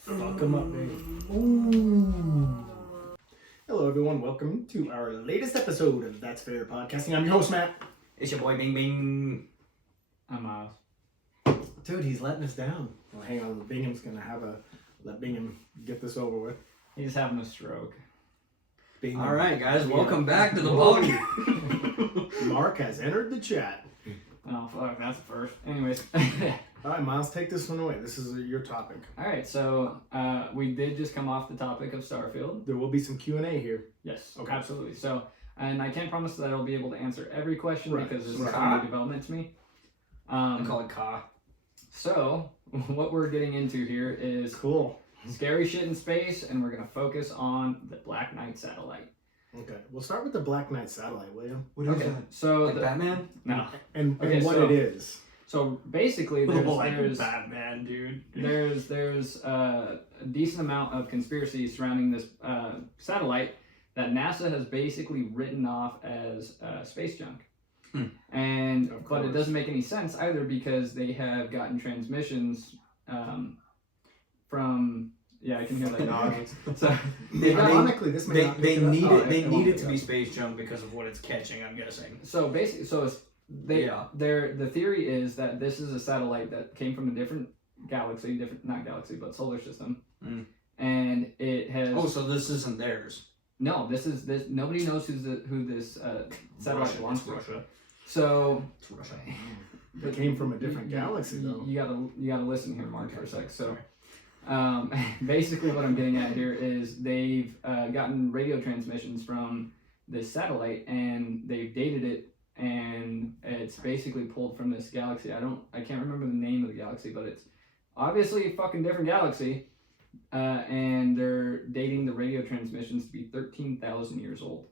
Fuck 'em up, baby. Ooh. Hello, everyone. Welcome to our latest episode of That's Fair Podcasting. I'm your host, Matt. It's your boy Bing Bing. I'm Myles. Dude, he's letting us down. Well, hang on. Bingham's gonna let Bingham get this over with. He's having a stroke. Bingham. All right, guys, Yeah. welcome back to the podcast. Mark has entered the chat. Oh, fuck, that's the first. Anyways. All right, Miles, take this one away. This is your topic. Alright, so we did just come off the topic of Starfield. There will be some Q&A here. Yes, Okay. absolutely. So, and I can't promise that I'll be able to answer every question Right. because this is Right. a new development to me. I call it Ka. So, what we're getting into here is Cool. scary shit in space, and we're going to focus on the Black Knight satellite. Okay, we'll start with the Black Knight satellite, will you? What Okay, so Like Batman? no. And Okay, what so- it is. So basically, there's Batman, dude. there's a decent amount of conspiracy surrounding this satellite that NASA has basically written off as space junk. And Of but it course. doesn't make any sense either because they have gotten transmissions from I can hear that dog. So Ironically, this may not They pick it up. need Oh, it. They it need won't it pick to it be up. space junk because of what it's catching. I'm guessing. the theory is that this is a satellite that came from a different galaxy, not galaxy, but solar system, and it has. Oh, so this isn't theirs. No, this. Nobody knows who this satellite Russia. belongs It's to. Russia. So It's Russia. It came from a different galaxy, though. You gotta listen here, Mark, for a sec. So, Sorry. basically, what I'm getting at here is they've gotten radio transmissions from this satellite, and they've dated it, and it's basically pulled from this galaxy. I can't remember the name of the galaxy, but it's obviously a fucking different galaxy. And they're dating the radio transmissions to be 13,000 years old.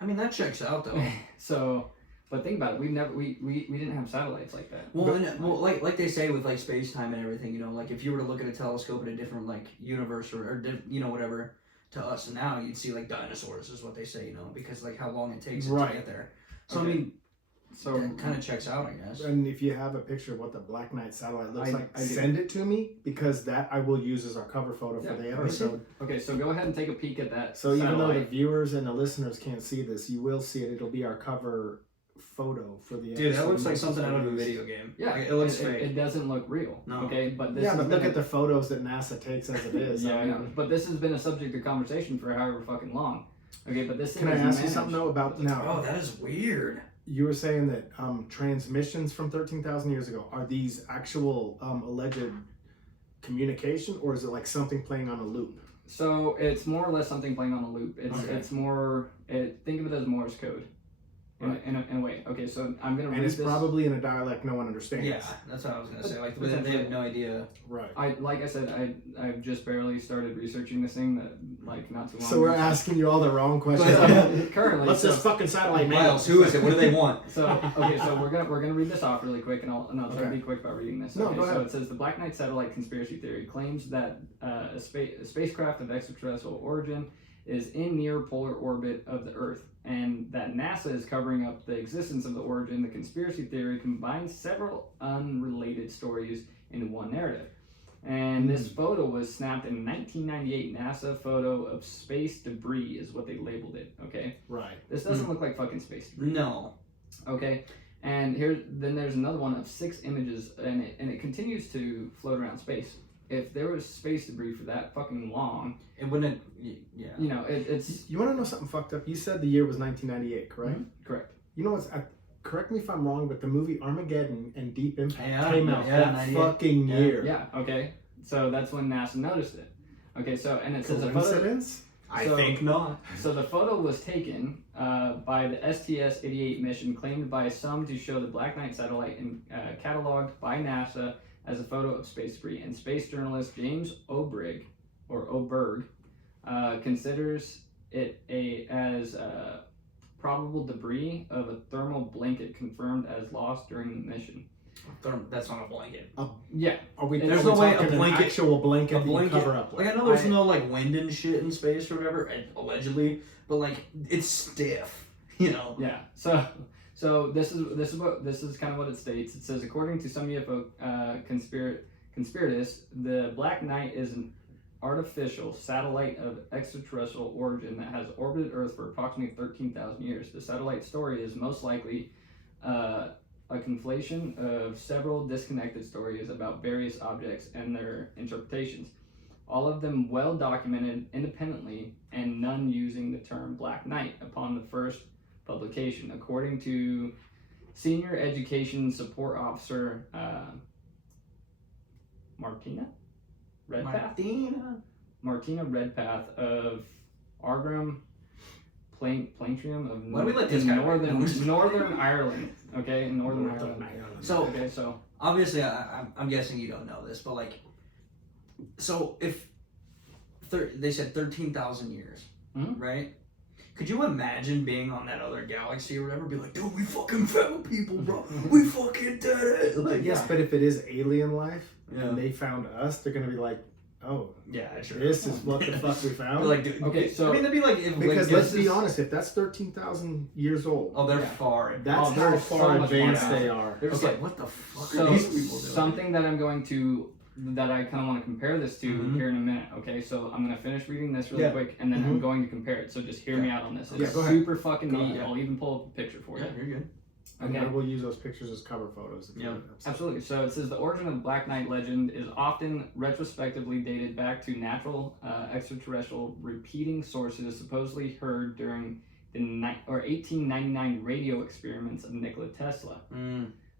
I mean, that checks out though. So, but think about it. We didn't have satellites like that. Well, like they say with like space time and everything, you know, like if you were to look at a telescope in a different like universe or whatever, to us now you'd see like dinosaurs is what they say, you know, because like how long it takes it Right. to get there. So Okay. I mean, So that kind of checks out, I guess. And if you have a picture of what the Black Knight satellite looks like, I do. send it to me because that I will use as our cover photo for Yeah, the okay. episode. Okay, so go ahead and take a peek at that. So even though the satellite. viewers and the listeners can't see this, you will see it. It'll be our cover photo for the episode. Dude, that looks like Most something out of a videos. video game. Yeah, Like, it looks fake. It doesn't look real. No. Okay, but this Yeah, has but look been at the photos that NASA takes as it is. yeah, I know. But this has been a subject of conversation for however fucking long. Okay, but this Can I thing is ask you managed. something though about Oh, now? that is weird. You were saying that transmissions from 13,000 years ago, are these actual alleged communication, or is it like something playing on a loop? So it's more or less something playing on a loop. Okay. It's more. Think of it as Morse code. Right. In a way. Okay, so I'm gonna And read it's this. probably in a dialect no one understands. Yeah, that's what I was gonna say. Like they have no idea. Right. Like I said, I've just barely started researching this thing that like not too long. So we're ago. asking you all the wrong questions. Currently. What's so, this fucking satellite made Myles, of? who is it? What do they want? So okay, so we're gonna read this off really quick, and I'll try to Okay. be quick about reading this. No, Okay, go so ahead. it says the Black Knight satellite conspiracy theory claims that a spacecraft of extraterrestrial origin is in near polar orbit of the Earth, and that NASA is covering up the existence of the origin. The conspiracy theory combines several unrelated stories into one narrative. And this photo was snapped in 1998. NASA photo of space debris is what they labeled it. Okay, Right. this doesn't look like fucking space debris. No. Okay, and then there's another one of 6 images, and it continues to float around space. If there was space debris for that fucking long, It wouldn't. Yeah. you know, it's You want to know something fucked up? You said the year was 1998, correct? correct. You know what's... correct me if I'm wrong, but the movie Armageddon and Deep Impact Yeah, came out yeah, that 98. fucking Yeah. year. Yeah. Okay. So that's when NASA noticed it. Okay. So and it says a photo. Coincidence? I So- think not. So the photo was taken by the STS-88 mission, claimed by some to show the Black Knight satellite, and cataloged by NASA as a photo of space debris. And space journalist James Oberg considers it as probable debris of a thermal blanket confirmed as lost during the mission. That's not a blanket. Yeah. Are we, There's are we no way a talking an blanket- actual blanket A that you blanket. cover up with? Like I know there's I- no like wind and shit in space or whatever, allegedly, but like it's stiff, you know. Yeah. So this is kind of what it states. It says according to some UFO Conspiratus, the Black Knight is an artificial satellite of extraterrestrial origin that has orbited Earth for approximately 13,000 years. The satellite story is most likely a conflation of several disconnected stories about various objects and their interpretations, all of them well documented independently and none using the term Black Knight upon the first publication, according to Senior Education Support Officer Martina Redpath of Argram Plaintrium of Why do we let this guy Northern Ireland. Okay, Northern Ireland. So, okay, so obviously, I'm guessing you don't know this, but like, so if they said 13,000 years, right? Could you imagine being on that other galaxy or whatever? Be like, dude, we fucking found people, bro. We fucking did it. Like, Yes, but if it is alien life Yeah. and they found us, they're gonna be like, oh, yeah, sure. this is what the fuck we found. But like, dude, Okay, so- I mean, that'd be like if, Because like, let's be honest, if that's 13,000 years old, Oh, they're Yeah. far. that's Oh, how there's so far much advanced more they now. are. They're just Okay. like, what the fuck So are these people doing? something that I'm going to that I kind of want to compare this to Mhm. here in a minute. Okay, so I'm gonna finish reading this really Yeah. quick, and then I'm Mhm. going to compare it. So just hear me out on this. It's Yeah, go ahead. super fucking Go neat. ahead. I'll even pull up a picture for you. Yeah, you're good. And Okay. I will use those pictures as cover photos. If Yeah. you're upset. Absolutely. So it says the origin of the Black Knight legend is often retrospectively dated back to natural extraterrestrial repeating sources supposedly heard during the 1899 radio experiments of Nikola Tesla.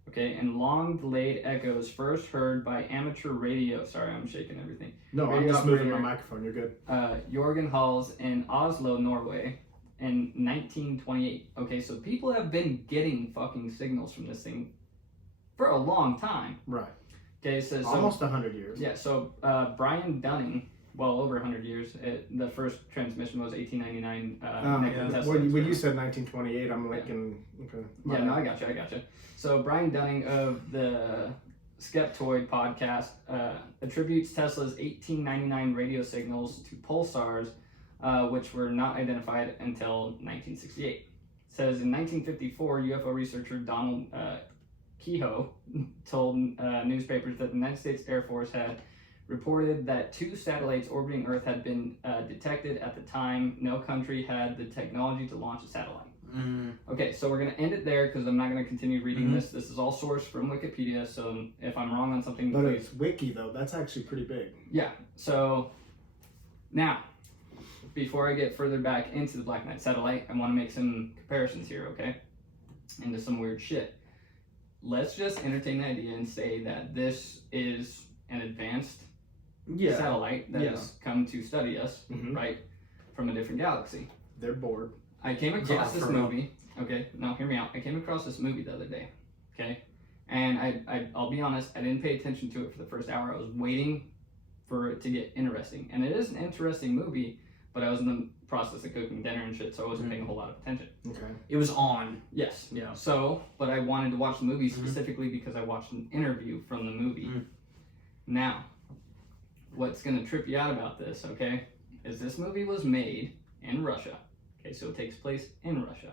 Okay, and long delayed echoes first heard by amateur radio. Sorry, I'm shaking everything. No, I'm Radio just moving my operator. microphone. You're good. Jorgen Halls in Oslo, Norway, in 1928. Okay, so people have been getting fucking signals from this thing for a long time. Right. Okay, so Almost 100 years. yeah, so Brian Dunning, well over 100 years. The first transmission was 1899. Nikola Tesla When you experiment. said 1928, I'm like, okay. my Yeah, no, bad. I gotcha. So Brian Dunning of the Skeptoid podcast attributes Tesla's 1899 radio signals to pulsars, which were not identified until 1968. Says in 1954, UFO researcher Donald Kehoe told newspapers that the United States Air Force had reported that 2 satellites orbiting Earth had been detected at the time. No country had the technology to launch a satellite. Okay, so we're going to end it there because I'm not going to continue reading this. This is all sourced from Wikipedia, so if I'm wrong on something, But please. it's wiki, though. That's actually pretty big. Yeah, so now, before I get further back into the Black Knight satellite, I want to make some comparisons here, okay? Into some weird shit. Let's just entertain the idea and say that this is an advanced satellite that has come to study us, Mhm. right, from a different galaxy. They're bored. I came across Yeah, this for real. movie. Okay, now hear me out. I came across this movie the other day. Okay, and I'll be honest, I didn't pay attention to it for the first hour. I was waiting for it to get interesting, and it is an interesting movie. But I was in the process of cooking dinner and shit, so I wasn't paying a whole lot of attention. Okay. It was on. Yes. Yeah. So, but I wanted to watch the movie specifically because I watched an interview from the movie. Now, what's gonna trip you out about this, okay, is this movie was made in Russia. Okay, so it takes place in Russia.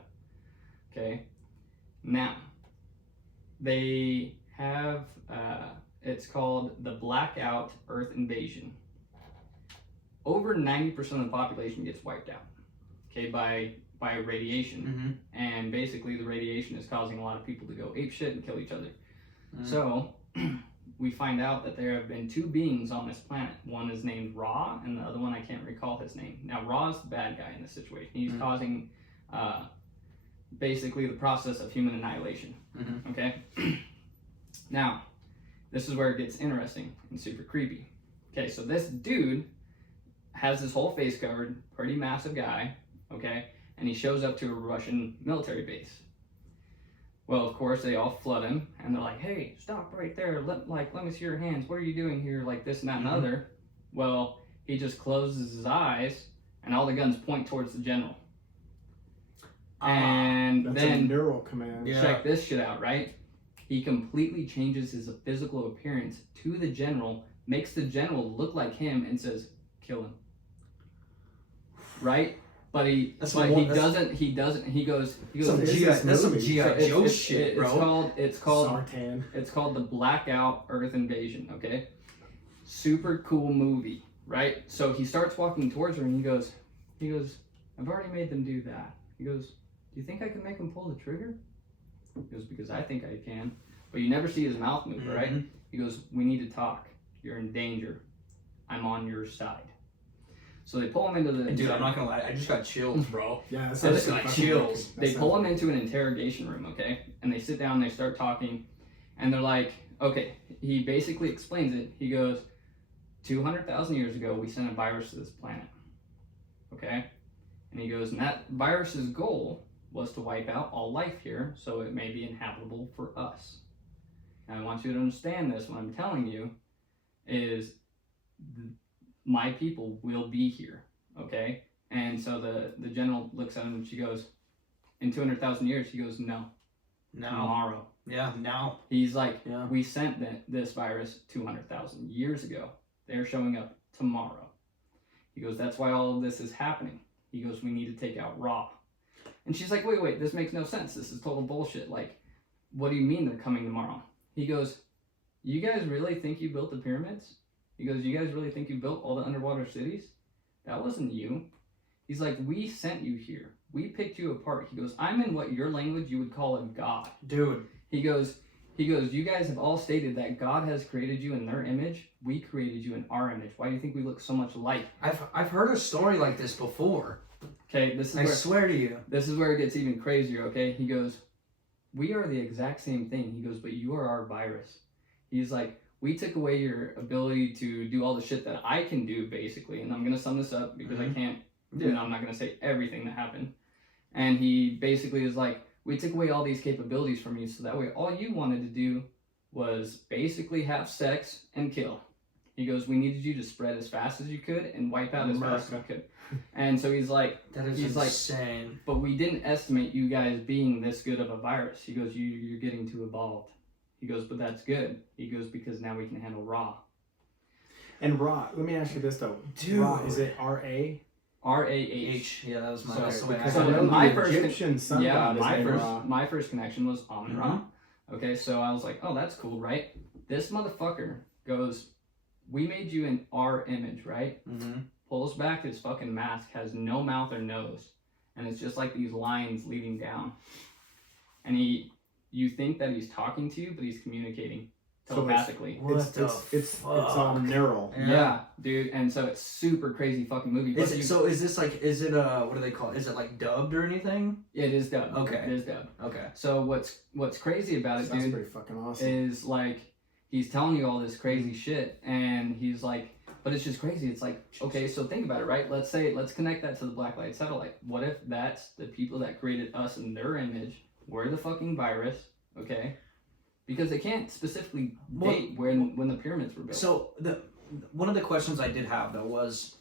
Okay, now they have it's called the Blackout Earth Invasion. Over 90% of the population gets wiped out. Okay, by radiation, and basically the radiation is causing a lot of people to go ape shit and kill each other. So we find out that there have been 2 beings on this planet. One is named Ra, and the other one I can't recall his name. Now Ra is the bad guy in this situation. He's causing basically the process of human annihilation. Okay. Now, this is where it gets interesting and super creepy. Okay, so this dude has his whole face covered, pretty massive guy, okay, and he shows up to a Russian military base. Well, of course, they all flood him, and they're like, "Hey, stop right there! Let me see your hands. What are you doing here? Like this and that and other." Well, he just closes his eyes, and all the guns point towards the general. And That's then a neural command. Yeah. check this shit out, right? He completely changes his physical appearance to the general, makes the general look like him, and says, "Kill him." Right? But he doesn't. He goes. Some This GI, is that's some movie. GI Joe shit, bro. It's called Sartan. it's called the Blackout Earth Invasion. Okay, super cool movie, right? So he starts walking towards her and he goes, I've already made them do that. He goes, do you think I can make them pull the trigger? He goes, because I think I can. But you never see his mouth move, right? He goes, we need to talk. You're in danger. I'm on your side. So they pull him into the... Dude, I'm not gonna lie, I just got chills, bro. Yeah, that That's sounds like fucking chills. wicked. That They sounds pull him wicked. into an interrogation room, okay? And they sit down, they start talking, and they're like, okay, he basically explains it. He goes, 200,000 years ago, we sent a virus to this planet, okay? And he goes, and that virus's goal was to wipe out all life here so it may be inhabitable for us. And I want you to understand this, what I'm telling you is my people will be here, okay? And so the general looks at him and she goes, in 200,000 years, he goes, no, Now. tomorrow. Yeah, now. He's like, Yeah. we sent this virus 200,000 years ago. They're showing up tomorrow. He goes, that's why all of this is happening. He goes, we need to take out Ra. And she's like, wait, this makes no sense. This is total bullshit. Like, what do you mean they're coming tomorrow? He goes, you guys really think you built the pyramids? He goes, you guys really think you built all the underwater cities? That wasn't you. He's like, we sent you here. We picked you apart. He goes, I'm in what your language you would call a god. Dude. He goes, you guys have all stated that God has created you in their image. We created you in our image. Why do you think we look so much alike? I've heard a story like this before. Okay, I swear to you. this is where it gets even crazier, okay? He goes, we are the exact same thing. He goes, but you are our virus. He's like, we took away your ability to do all the shit that I can do, basically. And I'm going to sum this up because I can't, you know, I'm not going to say everything that happened. And he basically is like, we took away all these capabilities from you so that way all you wanted to do was basically have sex and kill. He goes, we needed you to spread as fast as you could and wipe out as fast as you could. And so he's like, That is insane. but we didn't estimate you guys being this good of a virus. He goes, you're getting too evolved. He goes, but that's good. He goes, because now we can handle Ra. And Ra, let me ask you this though. Dude. Ra, is it R-A? R-A-H. Yeah, that was my. So, That's the way I because So I had know it. my the first- Egyptian sun Yeah, god is named Ra. my first connection was Amun-Ra. Okay, so I was like, oh, that's cool, right? This motherfucker goes, we made you in our image, right? Pulls back his fucking mask, has no mouth or nose, and it's just like these lines leading down. And you think that he's talking to you, but he's communicating telepathically. It's all neural. Yeah, dude, and so it's super crazy fucking movie. But Is it what do they call it? Is it like dubbed or anything? it is dubbed. Okay. It is dubbed. Okay. So what's crazy about it, That's dude, pretty fucking awesome. is like he's telling you all this crazy shit, and he's like, but it's just crazy. It's like, okay, so think about it, right? Let's connect that to the Blacklight satellite. What if that's the people that created us in their image? We're the fucking virus, okay? Because they can't specifically date when the pyramids were built. So one of the questions I did have though was,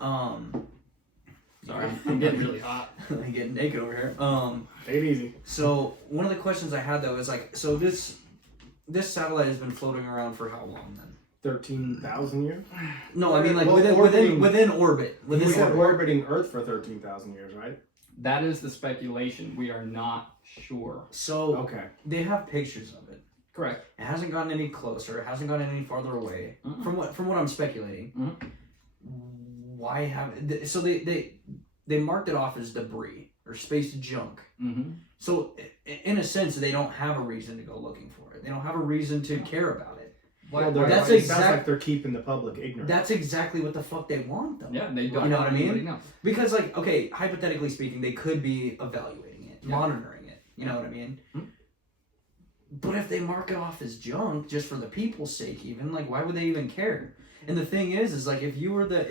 sorry, I'm getting really hot. I'm getting naked over here. Take it easy. So one of the questions I had though is like, so this satellite has been floating around for how long then? 13,000 years? No, I mean like Well, within orbit. We said orbiting Earth for 13,000 years, right? That is the speculation. We are not sure. So Okay. they have pictures of it. Correct. It hasn't gotten any closer. It hasn't gotten any farther away. Mhm. From what I'm speculating. Mhm. Why have so they marked it off as debris or space junk. Mm-hmm. So in a sense, they don't have a reason to go looking for it. They don't have a reason to care about it. Well, That's it sounds like they're keeping the public ignorant. That's exactly what the fuck they want, though. Yeah, they don't. You know what I mean? Anybody know. Because like, okay, hypothetically speaking, they could be evaluating it, Yeah. monitoring it. You know what I mean? Hmm. But if they mark it off as junk just for the people's sake, even like, why would they even care? And the thing is like if you were the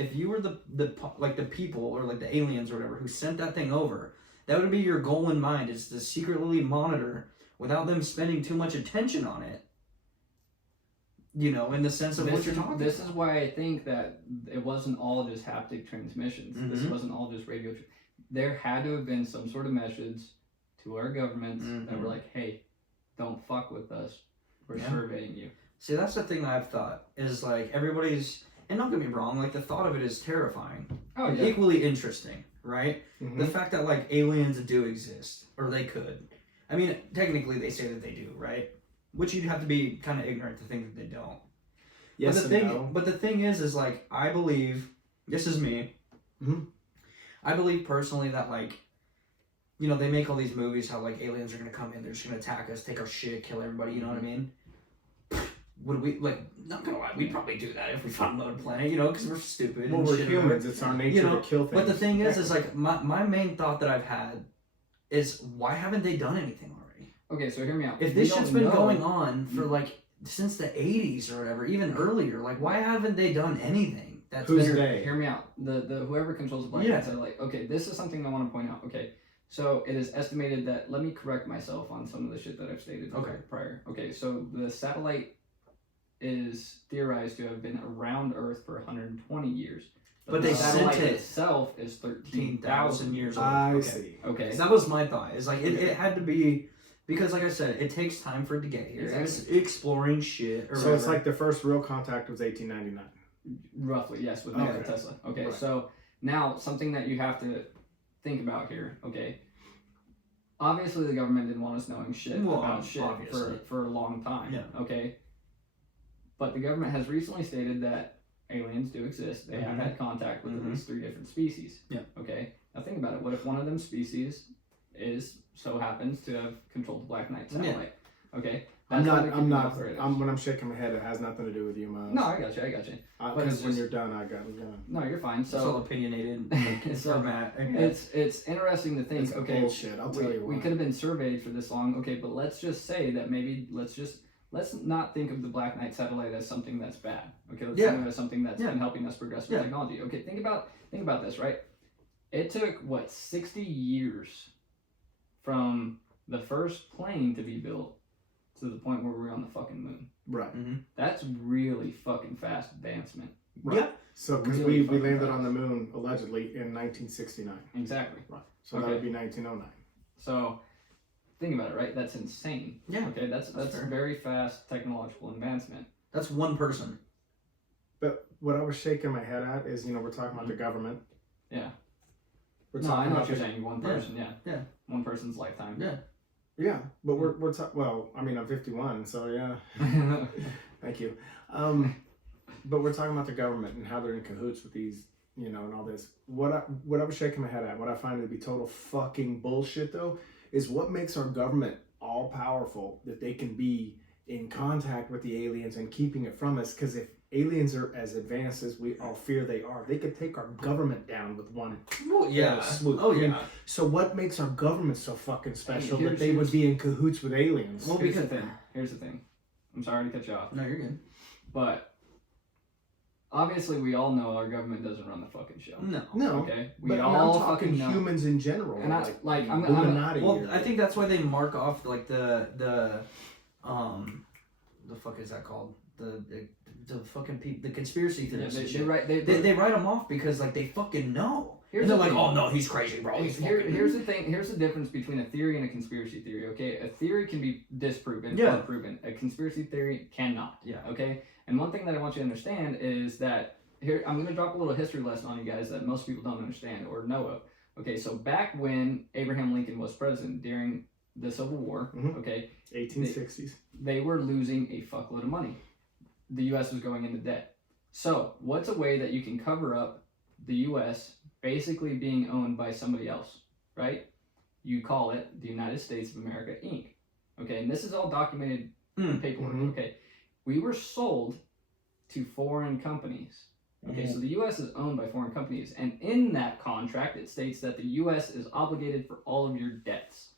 like the people or like the aliens or whatever who sent that thing over, that would be your goal in mind, is to secretly monitor without them spending too much attention on it. You know, in the sense of what you're talking This about. is why I think that it wasn't all just haptic transmissions. This Mhm. wasn't all just radio. There had to have been some sort of message to our governments that were like, hey, don't fuck with us. We're Yeah. surveying you. See, that's the thing I've thought, is like everybody's, and don't get me wrong, like the thought of it is terrifying. Oh, and yeah. equally interesting, right? Mhm. The fact that like aliens do exist, or they could. I mean, technically they say that they do, right? Which you'd have to be kind of ignorant to think that they don't. Yes but the and thing, no. but the thing is like I believe this is me. Mhm. I believe personally that like, you know, they make all these movies how like aliens are gonna come in, they're just gonna attack us, take our shit, kill everybody. You know what I mean? Would we like? Not gonna lie, we'd probably do that if we found another planet. You know, because we're stupid. Well, and we're shit, humans. It's our nature You know, to kill things. But the thing is like my main thought that I've had is why haven't they done anything already? Okay, so hear me out. If this shit's been going on for like since the 80s or whatever, even earlier, like why haven't they done anything? That's Who's been, they? Hear me out. The whoever controls the black satellite. Okay, this is something I want to point out. Okay, so it is estimated that. Let me correct myself on some of the shit that I've stated prior. Okay, so the satellite is theorized to have been around Earth for 120 years. But the they satellite sent it itself is 13,000 years old. I Okay. see. Okay. So that was my thought. Is like it had to be because, like I said, it takes time for it to get here. Exactly. It's exploring shit. Or So it's whatever. like the first real contact was 1899. Roughly, yes, with Okay. Nikola Tesla. Okay, Right. so now something that you have to think about here. Okay, obviously the government didn't want us knowing shit Well, about shit obviously. for a long time. Yeah. Okay, but the government has recently stated that aliens do exist. They have had contact with at least 3 different species. Yeah. Okay, now think about it. What if one of them species so happens to have controlled the Black Knight satellite? Okay. I'm That's not. what I'm the not. operator is. When I'm shaking my head, it has nothing to do with you, Myles. No, I got you. But Because it's when just- you're done, I'm gonna. No, you're fine. It's all So opinionated. So, for Matt. it's interesting to think. It's Okay, bullshit. I'll tell you we why. could have been surveyed for this long. Okay, but let's just say that maybe let's not think of the Black Knight satellite as something that's bad. Okay, let's think of it as something that's been helping us progress with technology. Okay, think about this, right? It took 60 years from the first plane to be built to the point where we're on the fucking moon. Right. That's really fucking fast advancement. Right. Yeah. So because Really we fucking landed fast. on the moon allegedly in 1969. Exactly. Right. So that would be 1909. So think about it, right? That's insane. Yeah. Okay, that's fair. very fast technological advancement. That's one person. But what I was shaking my head at is, we're talking about the government. Yeah. We're No, I talking know about what you're saying. One person, yeah. Yeah. One person's lifetime. Yeah. Yeah, but we're talking. Well, I mean, I'm 51, so yeah. Thank you. But we're talking about the government and how they're in cahoots with these, and all this. What I was shaking my head at, what I find to be total fucking bullshit though, is what makes our government all powerful that they can be in contact with the aliens and keeping it from us. Because if aliens are as advanced as we all fear they are, they could take our government down with one. Well, yeah. swoop. Oh I mean, yeah. so what makes our government so fucking special Hey, that they would be in cahoots with aliens? Well, Here's the because thing. Here's the thing. I'm sorry to cut you off, no, you're good. but obviously we all know our government doesn't run the fucking show. No, Okay, we but all I'm talking fucking know. humans in general. And I'm Illuminati. Well, I think that's why they mark off like the fuck is that called? The fucking the conspiracy Yeah, theorists. they They write them off because like they fucking know. Here's And they're the like, thing. oh no, he's crazy, bro. He's fucking. Here's the thing. Here's the difference between a theory and a conspiracy theory. Okay, a theory can be disproven or proven. A conspiracy theory cannot. Yeah. Okay. And one thing that I want you to understand is that here I'm going to drop a little history lesson on you guys that most people don't understand or know of. Okay, so back when Abraham Lincoln was president during the Civil War, okay, 1860s. they were losing a fuckload of money. The U.S. was going into debt. So, what's a way that you can cover up the U.S. basically being owned by somebody else, right? You call it the United States of America, Inc. Okay, and this is all documented paperwork. Okay, we were sold to foreign companies. Okay, so the U.S. is owned by foreign companies, and in that contract, it states that the U.S. is obligated for all of your debts,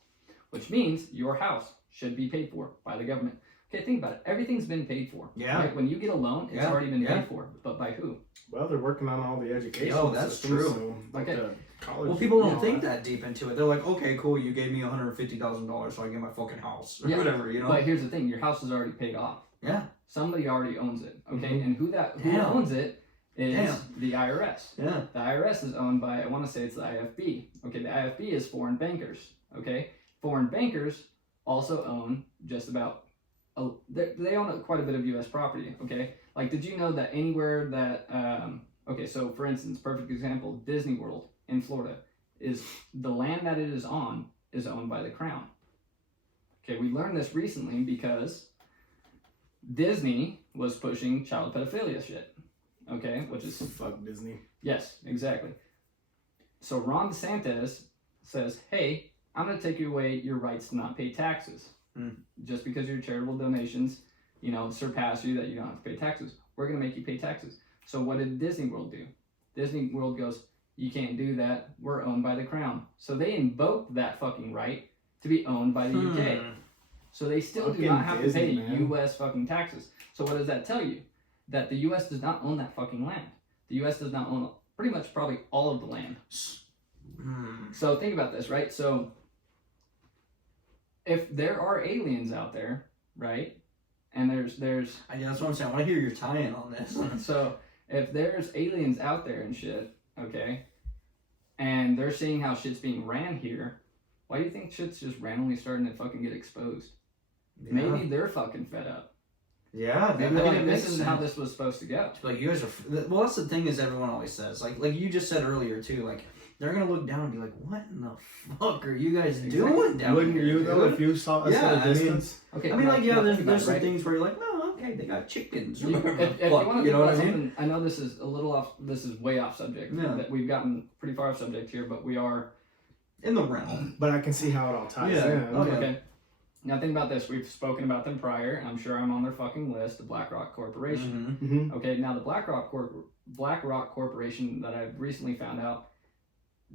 which means your house should be paid for by the government. Okay, think about it. Everything's been paid for. Yeah. Right? When you get a loan, it's already been Yeah. paid for. But by who? Well, they're working on all the education. Yo, that's systems, true. So, like Okay. the college. Well, people don't and all think that. that deep into it. They're like, okay, cool, you gave me $150,000, so I get my fucking house or Yeah, whatever, you know. But here's the thing: your house is already paid off. Yeah. Somebody already owns it. Okay, Mhm. and who Damn. owns it is Damn. the IRS. Yeah. The IRS is owned by, I want to say it's the IFB. Okay, the IFB is foreign bankers. Okay, foreign bankers also own just about. They own quite a bit of U.S. property. Okay, like did you know that anywhere that okay, so for instance, perfect example, Disney World in Florida is the land that it is on is owned by the Crown. Okay, we learned this recently because Disney was pushing child pedophilia shit. Okay, which is fuck Disney. Yes, exactly. So Ron DeSantis says, "Hey, I'm going to take away your rights to not pay taxes. Just because your charitable donations, surpass you, that you don't have to pay taxes. We're going to make you pay taxes." So what did Disney World do? Disney World goes, "You can't do that. We're owned by the crown." So they invoked that fucking right to be owned by the UK. So they still do not have Disney, to pay man. US fucking taxes. So what does that tell you? That the US does not own that fucking land. The US does not own pretty much probably all of the land. So think about this, right? So if there are aliens out there, right? And there's that's what I'm saying. I want to hear your tie-in on this. so if there's aliens out there and shit, okay, and they're seeing how shit's being ran here, why do you think shit's just randomly starting to fucking get exposed? Yeah. Maybe they're fucking fed up. Yeah, Maybe I they're mean, like, it this makes isn't how sense. this was supposed to go. Like, you guys are. Well, that's the thing is everyone always says. Like you just said earlier too. Like they're gonna look down and be like, "What in the fuck are you guys doing down Wouldn't here?" you though dude? if you saw us Yeah, at a I mean, distance? Okay, I mean, like, yeah, there's think some about it, right? things where you're like, "Oh, okay, they got chickens." Or If whatever you the want fuck, to you think know about what I mean? something, I know this is a little off. This is way off subject. Yeah. That we've gotten pretty far off subject here, but we are. In the realm. But I can see how it all ties Yeah. in. Oh, yeah. Okay. Now think about this. We've spoken about them prior, and I'm sure I'm on their fucking list. The BlackRock Corporation. Mm-hmm. Okay. Now the BlackRock Corporation that I've recently found out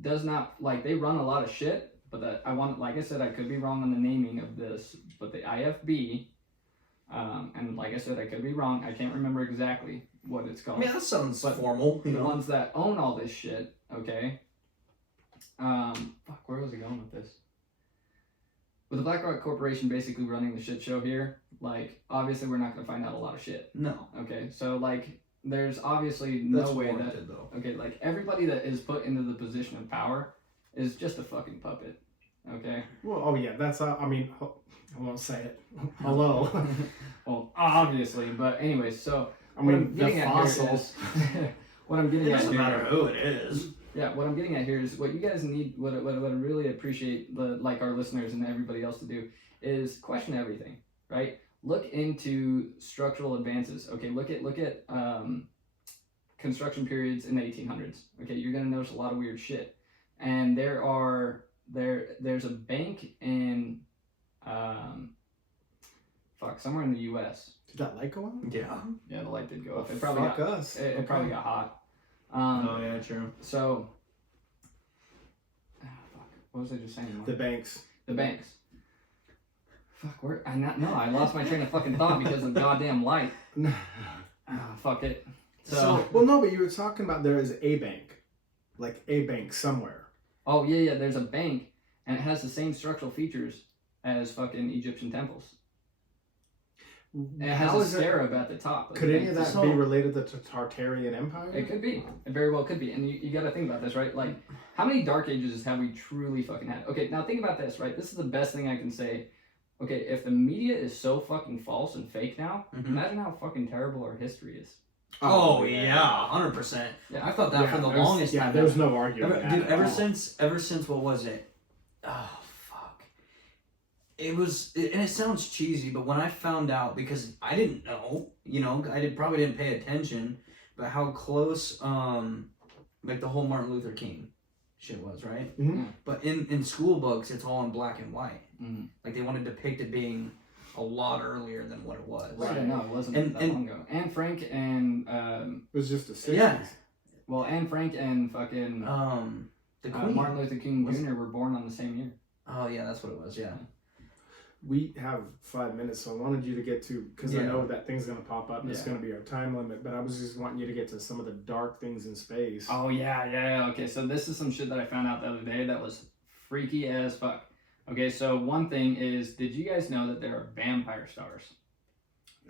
does not they run a lot of shit. But that like I said, I could be wrong on the naming of this, but the IFB, and like I said, I could be wrong. I can't remember exactly what it's I called. mean, that sounds But formal. You The know. ones that own all this shit, okay. Fuck, where was I going with this? With the BlackRock Corporation basically running the shit show here, obviously we're not gonna find out a lot of shit. No. Okay, so there's obviously no That's way warranted, that though. okay, everybody that is put into the position of power is just a fucking puppet. Okay. Well, oh yeah, that's I mean, I won't say it. Hello. Well, obviously, but anyways, so I what I'm mean, the getting at here fossil. is what I'm getting It at doesn't here. matter who it is. Yeah, what I'm getting at here is what you guys need, what I really appreciate our listeners and everybody else to do is question everything, right? Look into structural advances. Okay, look at construction periods in the 1800s. Okay, you're gonna notice a lot of weird shit, and there's a bank in somewhere in the U.S. Did that light go on? Yeah. Yeah, the light did go Well, off. It probably fuck us. It probably got hot. Oh yeah, true. So, fuck. What was I just saying? The banks. The banks. Fuck, where? I lost my train of fucking thought because of the goddamn light. Fuck it. So, well, no, but you were talking about there is a bank, like a bank somewhere. oh yeah, there's a bank, and it has the same structural features as fucking Egyptian temples. And it How has is a it- scarab at the top. Could any of that So- be related to the Tartarian Empire? It could be. It very well could be. And you got to think about this, right? How many dark ages have we truly fucking had? Okay, now think about this, right? This is the best thing I can say. Okay, if the media is so fucking false and fake now, imagine how fucking terrible our history is. Oh yeah, 100%. Yeah. I thought that for the there's- longest yeah, time. there's no arguing. Dude, ever since what was it? Oh fuck! It was, and it sounds cheesy, but when I found out, because I didn't know, probably didn't pay attention, but how close, the whole Martin Luther King shit was, right? Mm-hmm. But in school books, it's all in black and white. Mm-hmm. Like they want to depict it being a lot earlier than what it was. Right. Yeah, no, it wasn't And- that and- long ago. Anne Frank and It was just the 60s. Yeah. Anne Frank and fucking The Queen. Martin Luther King Jr. were born on the same year. Oh yeah, that's what it was. Yeah. We have 5 minutes, so I wanted you to get to, because I Yeah. know that thing's going to pop up and it's Yeah. going to be our time limit, but I was just wanting you to get to some of the dark things in space. Oh yeah. Okay, so this is some shit that I found out the other day that was freaky as fuck. Okay, so one thing is, did you guys know that there are vampire stars?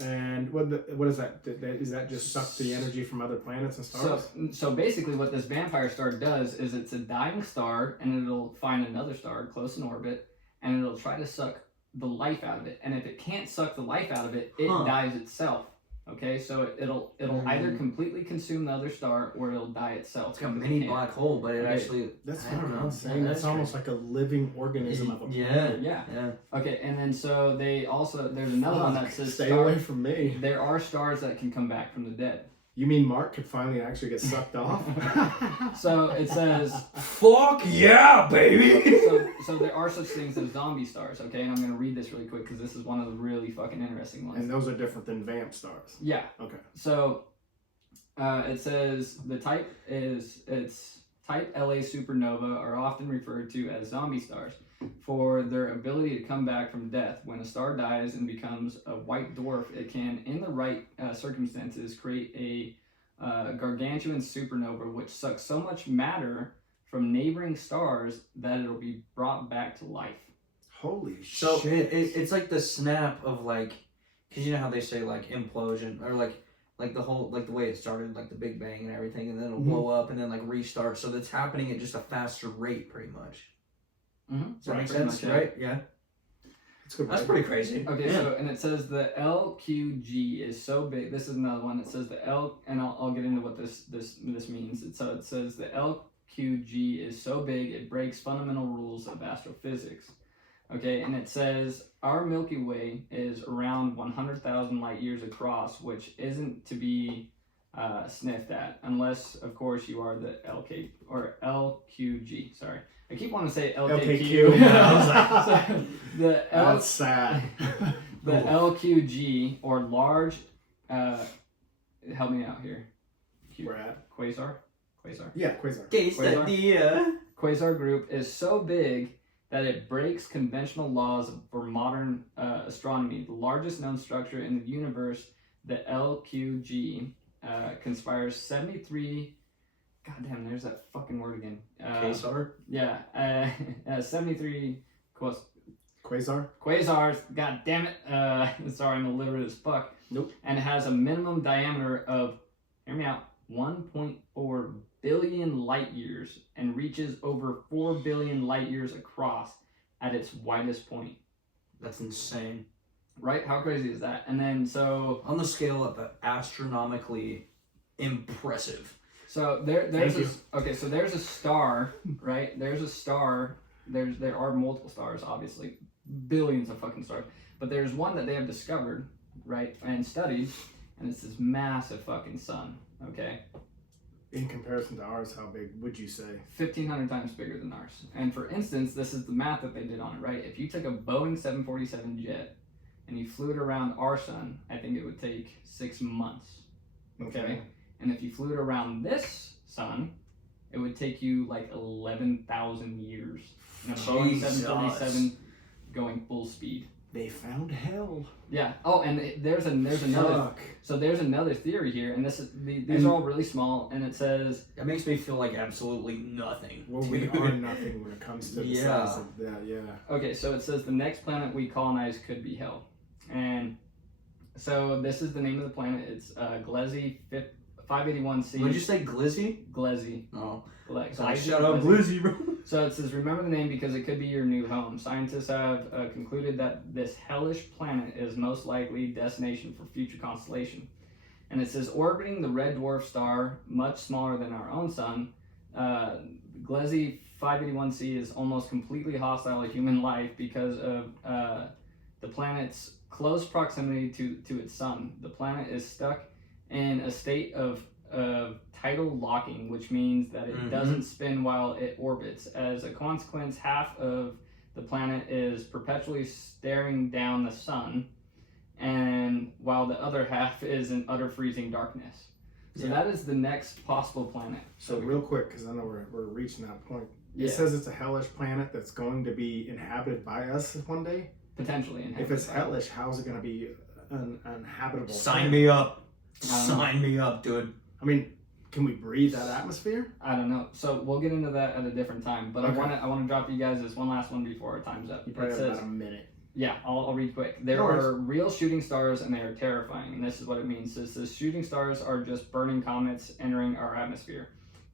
And what is that? Is that just suck the energy from other planets and stars? So basically what this vampire star does is it's a dying star, and it'll find another star close in orbit, and it'll try to suck the life out of it. And if it can't suck the life out of it, it Huh. dies itself. Okay, so it'll either completely consume the other star or it'll die itself. It's got a mini black hole, but it actually. That's I don't know. insane. That's almost like a living organism of a planet. Yeah. Okay, and then so there's another one that says stay away from me. There are stars that can come back from the dead. You mean Mark could finally actually get sucked off? So it says, fuck yeah, baby! so there are such things as zombie stars, okay? And I'm going to read this really quick because this is one of the really fucking interesting ones. And those are different than vamp stars. Yeah. Okay. So it says the type LA supernova are often referred to as zombie stars for their ability to come back from death. When a star dies and becomes a white dwarf, it can, in the right circumstances, create a gargantuan supernova which sucks so much matter from neighboring stars that it'll be brought back to life. Holy so shit. It's like the snap of like, because you know how they say like implosion or like the whole, like the way it started, like the Big Bang and everything, and then it'll blow up and then like restart. So that's happening at just a faster rate, pretty much. Mm-hmm. Does that make sense? Right? Yeah. That's pretty crazy. Okay, so and it says the LQG is so big. This is another one. It says the L, and I'll get into what this means. It says the LQG is so big it breaks fundamental rules of astrophysics. Okay, and it says our Milky Way is around 100,000 light years across, which isn't to be sniffed at, unless of course you are the LQG. Sorry. I keep wanting to say LKQ. That's sad. The LQG, or large, help me out here. We're at Quasar? Yeah, quasar. Quasar group is so big that it breaks conventional laws for modern astronomy. The largest known structure in the universe, the LQG, conspires 73... Goddamn, there's that fucking word again. Quasar? Yeah, 73 Quasar? Quasars, god damn it. Sorry, I'm illiterate as fuck. Nope. And it has a minimum diameter of, hear me out, 1.4 billion light years and reaches over 4 billion light years across at its widest point. That's insane. Right? How crazy is that? And then so... On the scale of astronomically impressive. So there's a star, right? There's a star. There are multiple stars, obviously, billions of fucking stars. But there's one that they have discovered, right, and studied, and it's this massive fucking sun. Okay. In comparison to ours, how big would you say? 1,500 times bigger than ours. And for instance, this is the math that they did on it, right? If you took a Boeing 747 jet and you flew it around our sun, I think it would take 6 months. Okay. And if you flew it around this sun, it would take you like 11,000 years. And a Boeing 747 going full speed. They found hell. Yeah. Oh, and there's another. So there's another theory here, and these are all really small, and it says it makes me feel like absolutely nothing. Well, we are nothing when it comes to the size of that. Yeah. Okay, so it says the next planet we colonize could be hell, and so this is the name of the planet. It's Glezzy 581c. Would you say Glizzy? Glezzy. Oh. Shut up, Glizzy, bro. So it says, remember the name because it could be your new home. Scientists have concluded that this hellish planet is most likely destination for future constellation. And it says, orbiting the red dwarf star, much smaller than our own sun, Glezzy 581c is almost completely hostile to human life because of the planet's close proximity to its sun. The planet is stuck in a state of tidal locking, which means that it doesn't spin while it orbits. As a consequence, half of the planet is perpetually staring down the sun, and while the other half is in utter freezing darkness. So that is the next possible planet. So real quick, because I know we're reaching that point. It says it's a hellish planet that's going to be inhabited by us one day. Potentially inhabited. If it's hellish, how is it going to be uninhabitable? Sign me up. Sign me up, dude. I mean, can we breathe that atmosphere? I don't know. So we'll get into that at a different time. But okay. I want to drop you guys this one last one before our time's up. You probably have about a minute. Yeah, I'll read quick. There are real shooting stars, and they are terrifying. And this is what it means. It says shooting stars are just burning comets entering our atmosphere.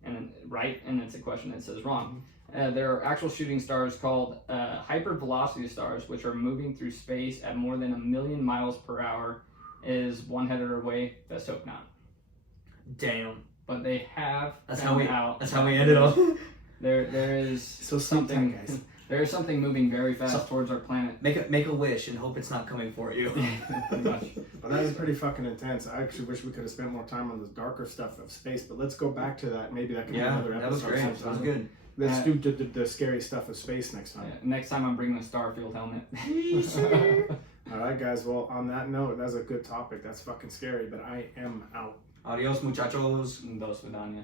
And right, and it's a question that says wrong. There are actual shooting stars called hypervelocity stars, which are moving through space at more than 1 million miles per hour is one header away. Best hope not. Damn. But they have That's found how we. out. That's how we ended up. There is So something. guys. There is something moving very fast towards our planet. Make a wish and hope it's not coming for you. Pretty much. Well, that is pretty fucking intense. I actually wish we could have spent more time on the darker stuff of space, but let's go back to that. Maybe that could be Yeah, another episode. that was great. That was sometime. good. Let's do the scary stuff of space next time. Next time I'm bringing a Starfield helmet. All right, guys. Well, on that note, that's a good topic. That's fucking scary, but I am out. Adios, muchachos. Dos vidania.